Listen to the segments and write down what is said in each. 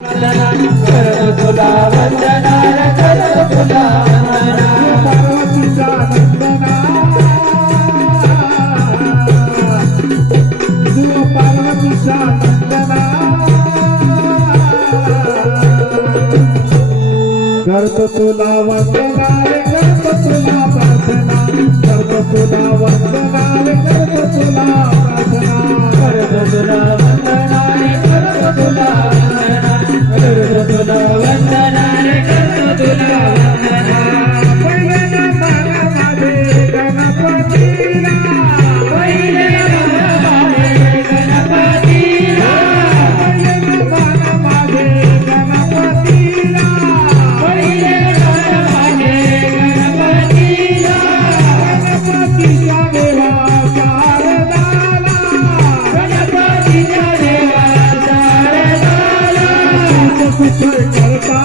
करतो तुला वंदना करतो तुला पार्वतीचा नंदना देव पार्वतीचा नंदना करतो तुला वंदना करतो तुला प्रार्थना करतो तुला वंदना करतो तुला प्रार्थना करतो तुला वंदना करतो तुला करतो तुला वंदना करतो तुला वंदना पहिले माझे गणपतीला पहिले माझे गणपतीला माझे गणपतीला पहिले माझे गणपतीला गणपतीच्या देवा शारदाला गणपतीच्या देवा शारदाला सुख करता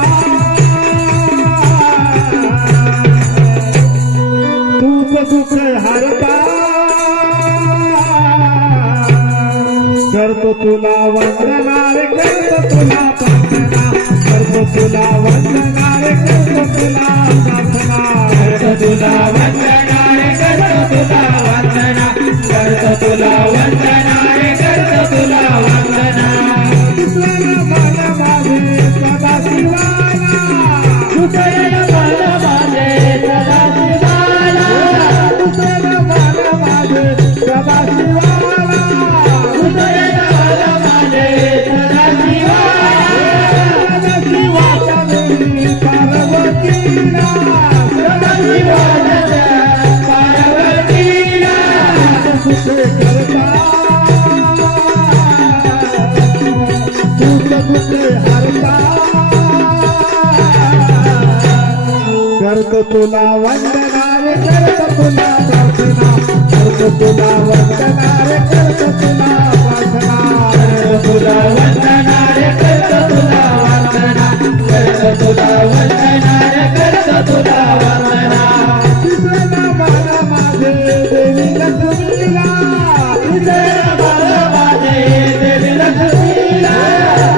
तूच सुख हरता करतो तुला वंदना रे करतो तुला प्रार्थना करतो तुला वंदना रे करतो तुला प्रार्थना करतो तुला वंदना करतो तुला वंदना करतो तुला वंदना करतो तुला वंदना दुसऱ्याला मन माझे सदा शिवाला दुसऱ्याला मन माझे सदा शिवाला दुसऱ्याला मन माझे सदा शिवाला दुसऱ्याला मन माझे सदा शिवाला शिवाच्या देवी पार्वतीला सदा शिवाला पार्वतीला सुख करता सुख हरता करतो तुला वंदना रे करतो तुला प्रार्थना करतो तुला वंदना रे करतो तुला प्रार्थना करतो तुला वंदना करतो तुला वंदना करतो तुला वंदना करतो तुला वंदना दुसऱ्याला मला माझे देवी लक्ष्मीला दुसऱ्याला मन माझे देवी लक्ष्मीला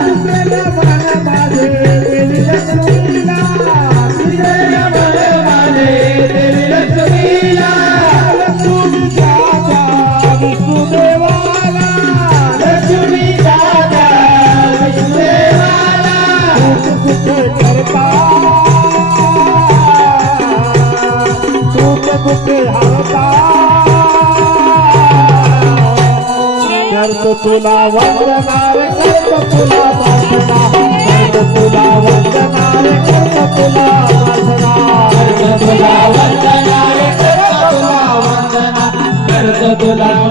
दुसऱ्याला मला माझे देवी लक्ष्मीला दुसऱ्याला मन माझे देवी लक्ष्मीला लक्ष्मी दादा विष्णुदेवाला लक्ष्मी दादा विष्णुदेवाला सुख करता सुख हरता करतो तुला वंदना रे करतो तुला प्रार्थना करतो तुला वंदना रे करतो तुला प्रार्थना करतो तुला वंदना करतो तुला वंदना करतो तुला